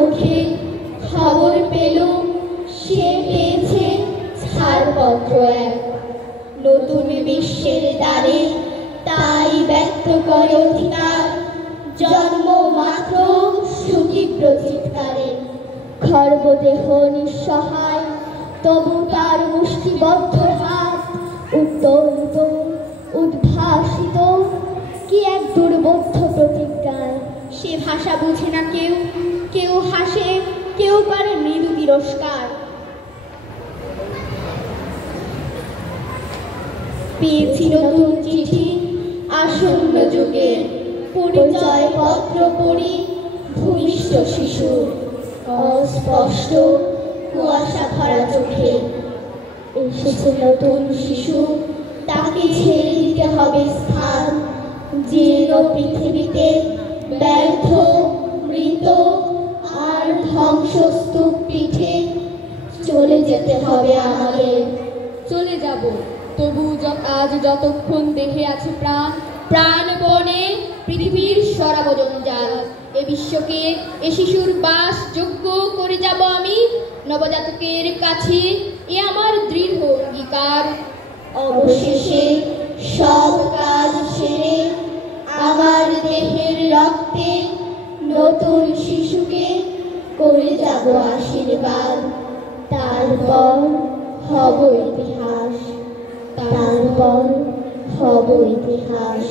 মুখে খবর পেল সে পেয়েছে ছাড়পত্র এক নতুন বিশ্বের দ্বারে, তাই ব্যক্ত করে অধিকার জন্ম মাত্র সুতীব্র চিৎকারে। খর্বদেহ নিঃসহায়, তবু তার মুষ্টিবদ্ধ হাত উত্তোলিত উদ্ভাসিত কি এক দুর্বোধ্য প্রতিজ্ঞায়। সে ভাষা বুঝে না কেউ, কেউ হাসে, কেউ করে মৃদু তিরস্কার। পেয়েছি নতুন চিঠি আসন্ন যুগের, পরিচয় পত্র পড়ি ভূমিষ্ঠ শিশু, অস্পষ্ট কুয়াশা ভরা চোখে। এসেছে নতুন শিশু, তাকে ছেড়ে দিতে হবে স্থান, জীর্ণ পৃথিবীতে ব্যর্থ মৃত আর ধ্বংসস্তূপ পিঠে চলে যেতে হবে আমাদের। চলে যাব, তবু আজ যতক্ষণ দেহে আছে প্রাণ, প্রাণপণে পৃথিবীর সরাব জঞ্জাল। এ বিশ্বকে এ শিশুর বাস যোগ্য করে যাব আমি নবজাতকের কাছে, এ আমার দৃঢ় অঙ্গীকার। অবশেষে সব কাজ সেরে আমার দেহের রক্তে নতুন শিশুকে করে যাব আশীর্বাদ। তারপর হব ইতিহাস, তারপর হব ইতিহাস।